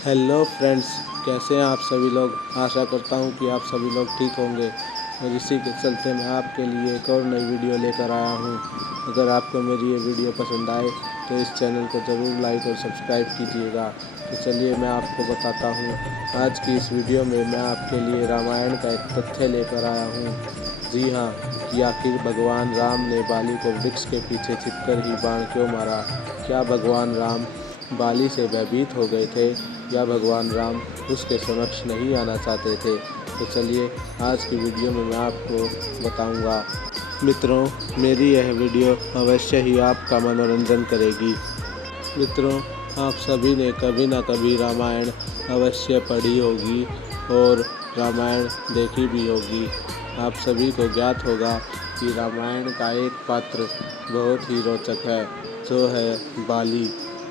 Hello friends, कैसे हैं आप सभी लोग। आशा करता हूं कि आप सभी लोग ठीक होंगे और इसी के चलते मैं आपके लिए एक और नई वीडियो लेकर आया हूं। अगर आपको मेरी ये वीडियो पसंद आए तो इस चैनल को ज़रूर लाइक और सब्सक्राइब कीजिएगा। तो चलिए मैं आपको बताता हूं। आज की इस वीडियो में मैं आपके लिए रामायण का एक तथ्य लेकर आया हूँ। जी हाँ, कि आखिर भगवान राम ने बाली को वृक्ष के पीछे छिपकर ही बाण क्यों मारा। क्या भगवान राम बाली से भयभीत हो गए थे या भगवान राम उसके समक्ष नहीं आना चाहते थे। तो चलिए आज की वीडियो में मैं आपको बताऊंगा। मित्रों, मेरी यह वीडियो अवश्य ही आपका मनोरंजन करेगी। मित्रों, आप सभी ने कभी ना कभी रामायण अवश्य पढ़ी होगी और रामायण देखी भी होगी। आप सभी को ज्ञात होगा कि रामायण का एक पात्र बहुत ही रोचक है, जो है बाली।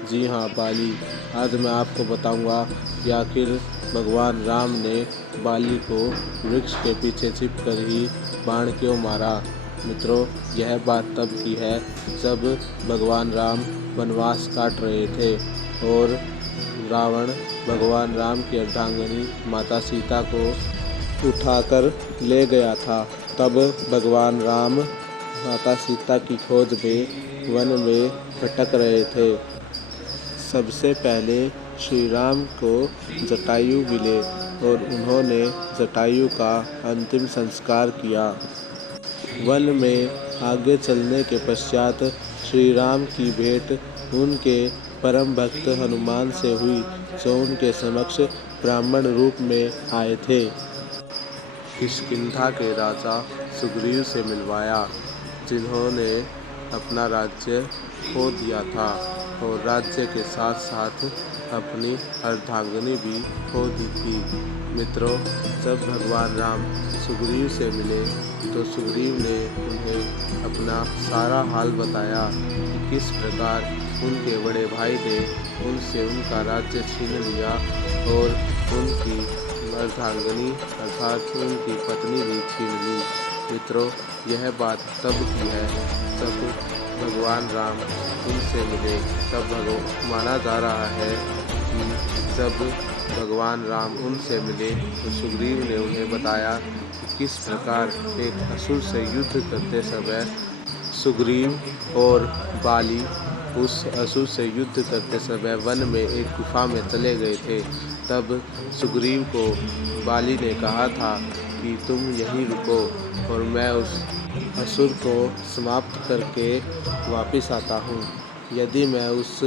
जी हाँ, बाली। आज मैं आपको बताऊंगा कि आखिर भगवान राम ने बाली को वृक्ष के पीछे छिपकर ही बाण क्यों मारा। मित्रों, यह बात तब की है जब भगवान राम वनवास काट रहे थे और रावण भगवान राम की अर्धांगिनी माता सीता को उठाकर ले गया था। तब भगवान राम माता सीता की खोज में वन में भटक रहे थे। सबसे पहले श्री राम को जटायु मिले और उन्होंने जटायु का अंतिम संस्कार किया। वन में आगे चलने के पश्चात श्री राम की भेंट उनके परम भक्त हनुमान से हुई, जो उनके समक्ष ब्राह्मण रूप में आए थे। किष्किंधा के राजा सुग्रीव से मिलवाया, जिन्होंने अपना राज्य खो दिया था और राज्य के साथ साथ अपनी अर्धांगिनी भी खो दी थी। मित्रों, जब भगवान राम सुग्रीव से मिले तो सुग्रीव ने उन्हें अपना सारा हाल बताया कि किस प्रकार उनके बड़े भाई ने उनसे उनका राज्य छीन लिया और उनकी अर्धांगिनी अर्थात उनकी पत्नी भी छीन ली। मित्रों, यह बात तब की है जब भगवान राम उनसे मिले। तब माना जा रहा है कि जब भगवान राम उनसे मिले तो सुग्रीव ने उन्हें बताया कि किस प्रकार एक असुर से युद्ध करते समय सुग्रीव और बाली उस असुर से युद्ध करते समय वन में एक गुफा में चले गए थे। तब सुग्रीव को बाली ने कहा था कि तुम यहीं रुको और मैं उस असुर को समाप्त करके वापस आता हूँ। यदि मैं उस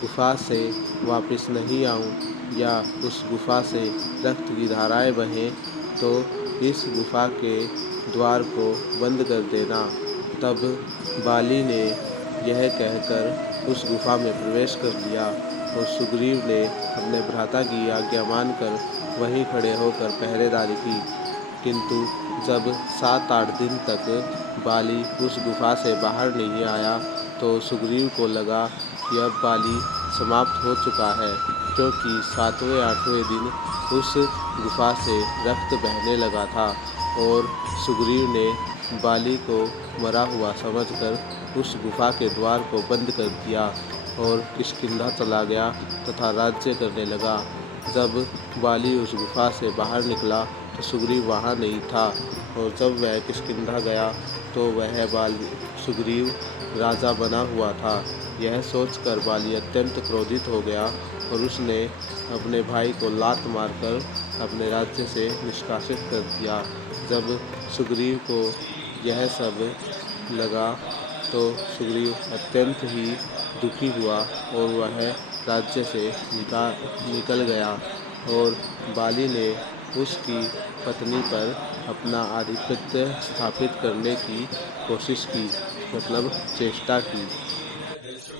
गुफा से वापस नहीं आऊँ या उस गुफा से रक्त की धाराएं बहें तो इस गुफा के द्वार को बंद कर देना। तब बाली ने यह कहकर उस गुफा में प्रवेश कर लिया और सुग्रीव ने अपने भ्राता की आज्ञा मानकर वहीं खड़े होकर पहरेदारी की। किंतु जब 7-8 दिन तक बाली उस गुफा से बाहर नहीं आया तो सुग्रीव को लगा कि अब बाली समाप्त हो चुका है, क्योंकि 7वें-8वें दिन उस गुफा से रक्त बहने लगा था और सुग्रीव ने बाली को मरा हुआ समझकर उस गुफा के द्वार को बंद कर दिया और किष्किंधा चला गया तथा राज्य करने लगा। जब बाली उस गुफा से बाहर निकला तो सुग्रीव वहाँ नहीं था और जब वह किष्किंधा गया तो वह सुग्रीव राजा बना हुआ था। यह सोचकर बाली अत्यंत क्रोधित हो गया और उसने अपने भाई को लात मारकर अपने राज्य से निष्कासित कर दिया। जब सुग्रीव को यह सब लगा तो सुग्रीव अत्यंत ही दुखी हुआ और वह राज्य से निकल गया और बाली ने उसकी पत्नी पर अपना आधिपत्य स्थापित करने की कोशिश की, मतलब चेष्टा की।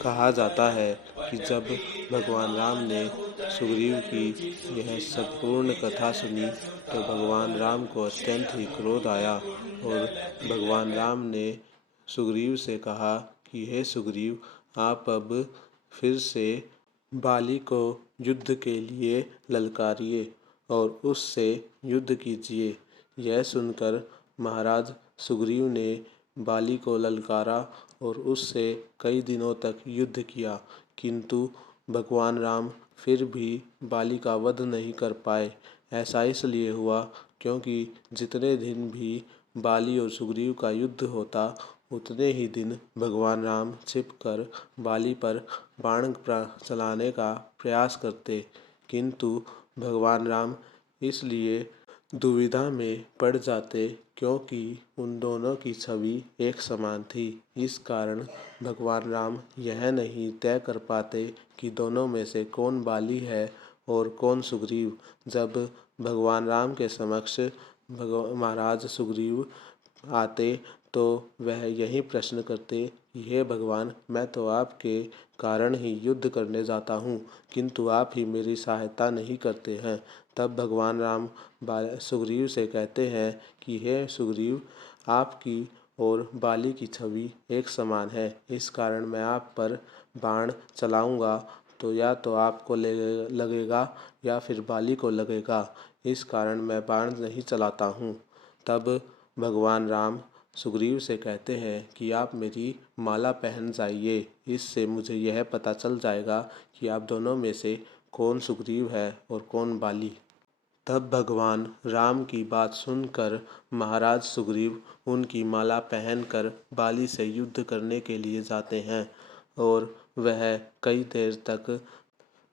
कहा जाता है कि जब भगवान राम ने सुग्रीव की यह संपूर्ण कथा सुनी तो भगवान राम को अत्यंत ही क्रोध आया और भगवान राम ने सुग्रीव से कहा कि हे सुग्रीव, आप अब फिर से बाली को युद्ध के लिए ललकारिए और उससे युद्ध कीजिए। यह सुनकर महाराज सुग्रीव ने बाली को ललकारा और उससे कई दिनों तक युद्ध किया, किंतु भगवान राम फिर भी बाली का वध नहीं कर पाए। ऐसा इसलिए हुआ क्योंकि जितने दिन भी बाली और सुग्रीव का युद्ध होता, उतने ही दिन भगवान राम छिपकर बाली पर बाण चलाने का प्रयास करते, किंतु भगवान राम इसलिए दुविधा में पड़ जाते क्योंकि उन दोनों की छवि एक समान थी। इस कारण भगवान राम यह नहीं तय कर पाते कि दोनों में से कौन बाली है और कौन सुग्रीव। जब भगवान राम के समक्ष महाराज सुग्रीव आते तो वह यही प्रश्न करते कि हे भगवान, मैं तो आपके कारण ही युद्ध करने जाता हूँ, किंतु आप ही मेरी सहायता नहीं करते हैं। तब भगवान राम सुग्रीव से कहते हैं कि हे सुग्रीव, आपकी और बाली की छवि एक समान है, इस कारण मैं आप पर बाण चलाऊंगा तो या तो आपको लगेगा या फिर बाली को लगेगा, इस कारण मैं बाण नहीं चलाता हूँ। तब भगवान राम सुग्रीव से कहते हैं कि आप मेरी माला पहन जाइए, इससे मुझे यह पता चल जाएगा कि आप दोनों में से कौन सुग्रीव है और कौन बाली। तब भगवान राम की बात सुनकर महाराज सुग्रीव उनकी माला पहनकर बाली से युद्ध करने के लिए जाते हैं और वह कई देर तक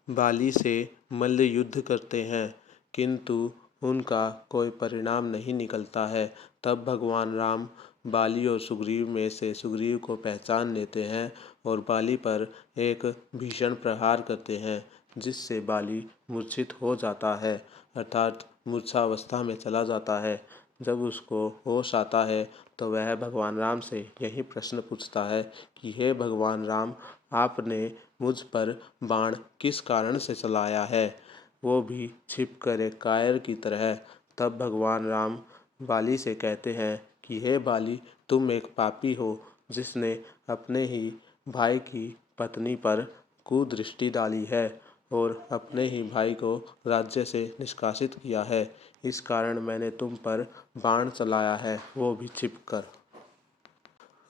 बाली से मल्ल युद्ध करते हैं, किंतु उनका कोई परिणाम नहीं निकलता है। तब भगवान राम बाली और सुग्रीव में से सुग्रीव को पहचान लेते हैं और बाली पर एक भीषण प्रहार करते हैं, जिससे बाली मूर्छित हो जाता है, अर्थात मूर्छावस्था में चला जाता है। जब उसको होश आता है तो वह भगवान राम से यही प्रश्न पूछता है कि हे भगवान राम, आपने मुझ पर बाण किस कारण से चलाया है, वो भी छिपकर एक कायर की तरह। तब भगवान राम बाली से कहते हैं कि हे बाली, तुम एक पापी हो जिसने अपने ही भाई की पत्नी पर कुदृष्टि डाली है और अपने ही भाई को राज्य से निष्कासित किया है। इस कारण मैंने तुम पर बाण चलाया है, वो भी छिपकर।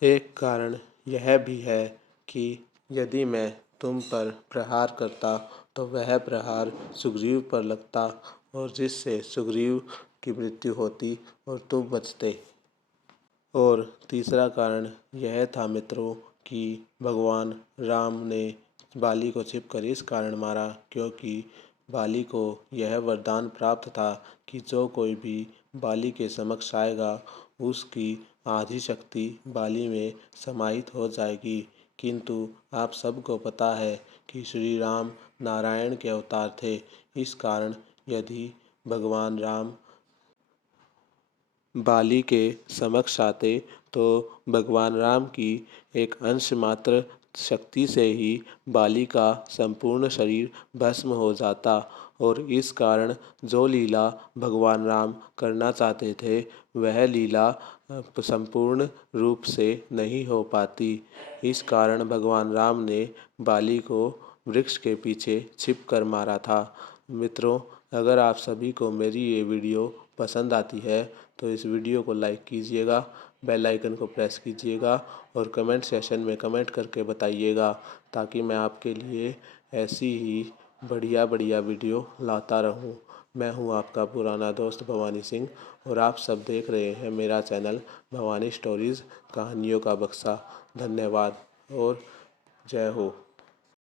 एक कारण यह भी है कि यदि मैं तुम पर प्रहार करता तो वह प्रहार सुग्रीव पर लगता और जिससे सुग्रीव की मृत्यु होती और तुम बचते। और तीसरा कारण यह था मित्रों कि भगवान राम ने बाली को छिपकर इस कारण मारा क्योंकि बाली को यह वरदान प्राप्त था कि जो कोई भी बाली के समक्ष आएगा उसकी आधी शक्ति बाली में समाहित हो जाएगी। किंतु आप सबको पता है कि श्री राम नारायण के अवतार थे, इस कारण यदि भगवान राम बाली के समक्ष आते तो भगवान राम की एक अंश मात्र शक्ति से ही बाली का संपूर्ण शरीर भस्म हो जाता और इस कारण जो लीला भगवान राम करना चाहते थे वह लीला संपूर्ण रूप से नहीं हो पाती। इस कारण भगवान राम ने बाली को वृक्ष के पीछे छिप कर मारा था। मित्रों, अगर आप सभी को मेरी ये वीडियो पसंद आती है तो इस वीडियो को लाइक कीजिएगा, बेल आइकन को प्रेस कीजिएगा और कमेंट सेशन में कमेंट करके बताइएगा ताकि मैं आपके लिए ऐसी ही बढ़िया बढ़िया वीडियो लाता रहूं। मैं हूं आपका पुराना दोस्त भवानी सिंह और आप सब देख रहे हैं मेरा चैनल भवानी स्टोरीज़, कहानियों का बक्सा। धन्यवाद और जय हो।